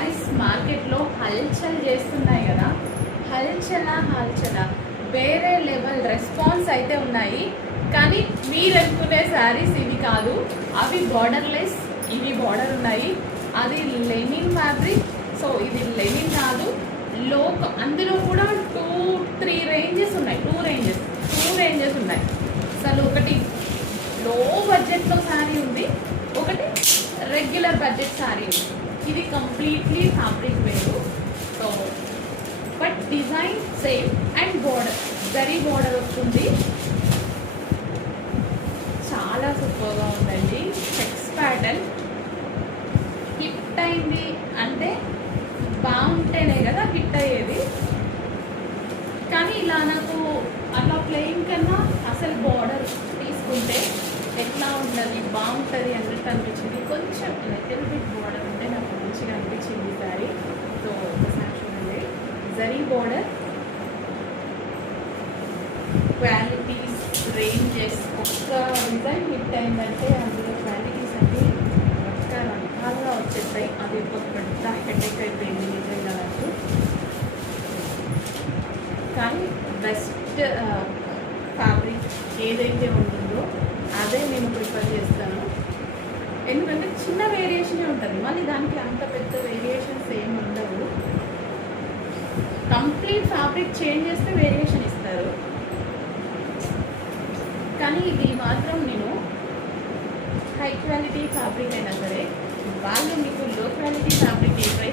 శారీస్ మార్కెట్లో హల్చల్ చేస్తున్నాయి కదా, హల్చల వేరే లెవెల్ రెస్పాన్స్ అయితే ఉన్నాయి. కానీ మీరు అనుకునే శారీస్ ఇవి కాదు, అవి బార్డర్లెస్, ఇవి బార్డర్ ఉన్నాయి. అది లెనిన్ ఫ్యాబ్రిక్, సో ఇది లెనిన్ కాదు. అందులో కూడా 2-3 రేంజెస్ ఉన్నాయి, 2 రేంజెస్ ఉన్నాయి. అసలు ఒకటి లో బడ్జెట్లో శారీ ఉంది, ఒకటి రెగ్యులర్ బడ్జెట్ శారీ ఉంది. ఇది కంప్లీట్లీ ఫ్యాబ్రిక్ వేరు, so but design same and border zari border వస్తుంది. చాలా సూపర్గా ఉందండి. చెక్స్ ప్యాటర్న్ హిట్ అయింది అంటే బాగుంటేనే కదా హిట్ అయ్యేది. కానీ ఇలా నాకు అట్లా ప్లెయిన్ కన్నా అసలు బార్డర్ తీసుకుంటే ఎట్లా ఉంటుంది, బాగుంటుంది అన్నట్టు అనిపించింది. కొంచెం లిటిల్ బిట్ బార్డర్ ఉంటే నాకు మంచిగా అనిపించింది సారీ. సో ఒకసారి చూడండి, జరీ బార్డర్, క్వాలిటీస్, రేంజెస్. ఒక్క డిజైన్ హిట్ అయిందంటే అందులో క్వాలిటీస్ అన్నీ రకాలుగా వచ్చేస్తాయి. అది ఒక పెద్ద హెడేక్ అయిపోయింది నిజంగా నాకు. కానీ బెస్ట్ ఫ్యాబ్రిక్ ఏదైతే ఉంటుందో అదే నేను ప్రిఫర్ చేస్తాను. ఎందుకంటే చిన్న వేరియేషనే ఉంటుంది, మళ్ళీ దానికి అంత పెద్ద వేరియేషన్స్ ఏమి ఉండవు. కంప్లీట్ ఫ్యాబ్రిక్ చేంజ్ చేస్తే వేరియేషన్ ఇస్తారు, కానీ ఇది మాత్రం నేను హై క్వాలిటీ ఫ్యాబ్రిక్ అయినా సరే వాళ్ళు మీకు లో క్వాలిటీ ఫ్యాబ్రిక్ ట్రై